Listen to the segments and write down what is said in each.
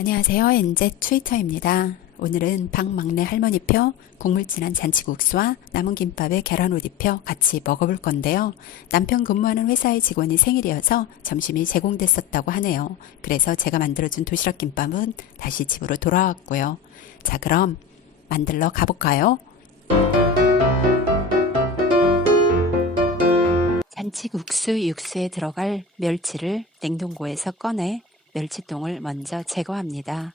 안녕하세요. NZ 트위터입니다. 오늘은 박막내 할머니표 국물 진한 잔치국수와 남은 김밥에 계란옷 입혀 같이 먹어볼 건데요. 남편 근무하는 회사의 직원이 생일이어서 점심이 제공됐었다고 하네요. 그래서 제가 만들어준 도시락 김밥은 다시 집으로 돌아왔고요. 자, 그럼 만들러 가볼까요? 잔치국수 육수에 들어갈 멸치를 냉동고에서 꺼내 멸치똥을 먼저 제거합니다.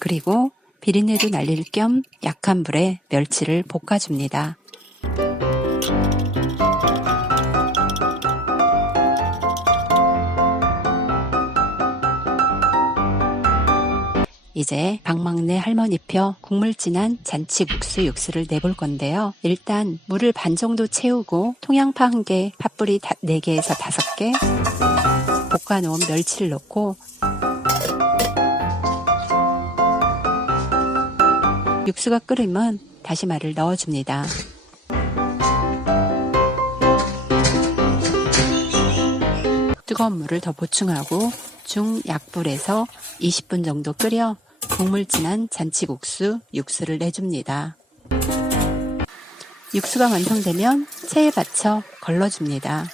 그리고 비린내도 날릴 겸 약한 불에 멸치를 볶아줍니다. 이제 박막내 할머니표 국물 진한 잔치국수 육수를 내볼 건데요. 일단 물을 반 정도 채우고 통양파 1개, 팥뿌리 4개에서 5개, 볶아놓은 멸치를 넣고 육수가 끓으면 다시마를 넣어줍니다. 뜨거운 물을 더 보충하고 중약불에서 20분 정도 끓여 국물 진한 잔치국수 육수를 내줍니다. 육수가 완성되면 체에 받쳐 걸러줍니다.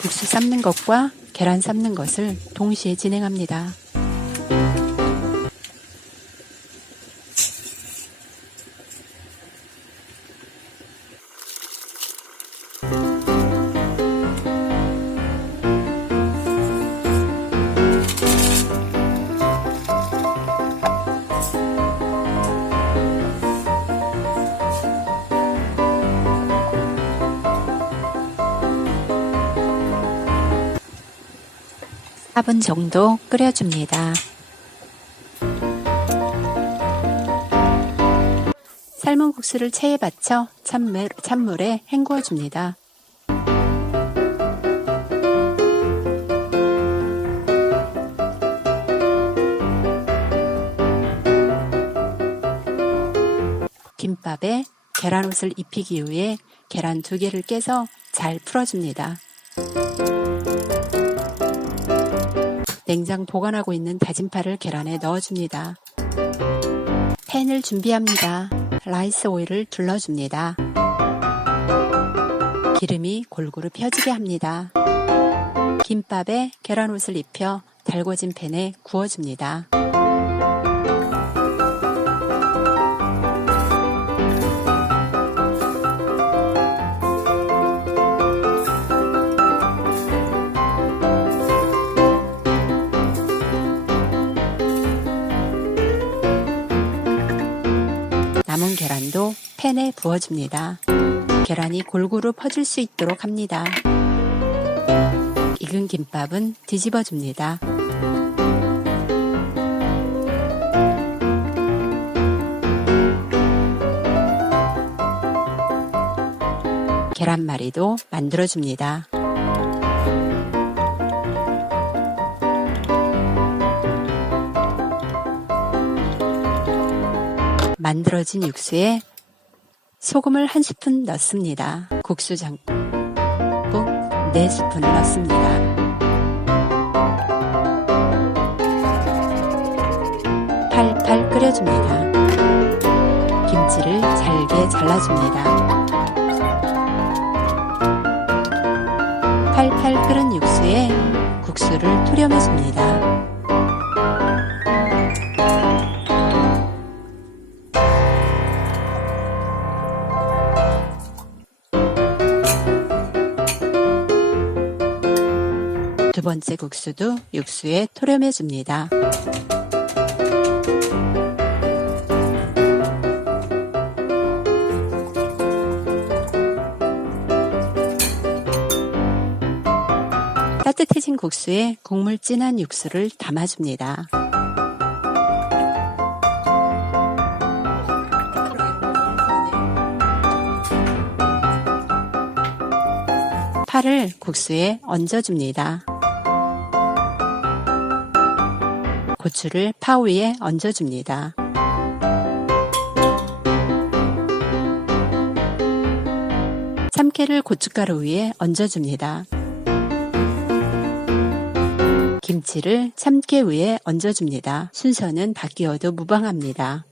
국수 삶는 것과 계란 삶는 것을 동시에 진행합니다. 사 분 정도 끓여줍니다. 삶은 국수를 체에 받쳐 찬물에 헹구어줍니다. 김밥에 계란옷을 입히기 위해 계란 2개를 깨서 잘 풀어줍니다. 냉장 보관하고 있는 다진파를 계란에 넣어줍니다. 팬을 준비합니다. 라이스 오일을 둘러줍니다. 기름이 골고루 펴지게 합니다. 김밥에 계란옷을 입혀 달궈진 팬에 구워줍니다. 남은 계란도 팬에 부어줍니다. 계란이 골고루 퍼질 수 있도록 합니다. 익은 김밥은 뒤집어줍니다. 계란말이도 만들어줍니다. 만들어진 육수에 소금을 1스푼 넣습니다. 국수 장국 4스푼을 넣습니다. 팔팔 끓여줍니다. 김치를 잘게 잘라줍니다. 팔팔 끓은 육수에 국수를 투려매줍니다. 두 번째 국수도 육수에 토렴해줍니다. 따뜻해진 국수에 국물 진한 육수를 담아줍니다. 파를 국수에 얹어줍니다. 고추를 파 위에 얹어줍니다. 참깨를 고춧가루 위에 얹어줍니다. 김치를 참깨 위에 얹어줍니다. 순서는 바뀌어도 무방합니다.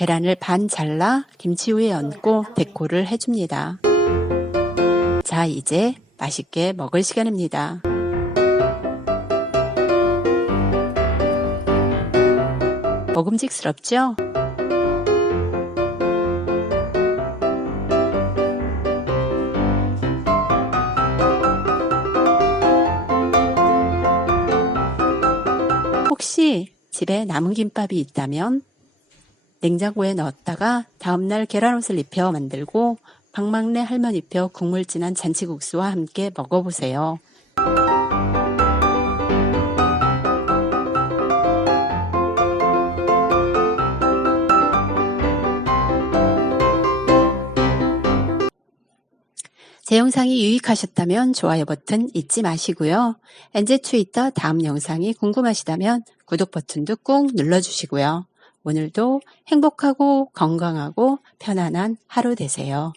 계란을 반 잘라 김치 위에 얹고 데코를 해줍니다. 자, 이제 맛있게 먹을 시간입니다. 먹음직스럽죠? 혹시 집에 남은 김밥이 있다면 냉장고에 넣었다가 다음날 계란옷을 입혀 만들고 박막내 할머니표 국물 진한 잔치국수와 함께 먹어보세요. 제 영상이 유익하셨다면 좋아요 버튼 잊지 마시고요. NZ 트위터 다음 영상이 궁금하시다면 구독 버튼도 꾹 눌러주시고요. 오늘도 행복하고 건강하고 편안한 하루 되세요.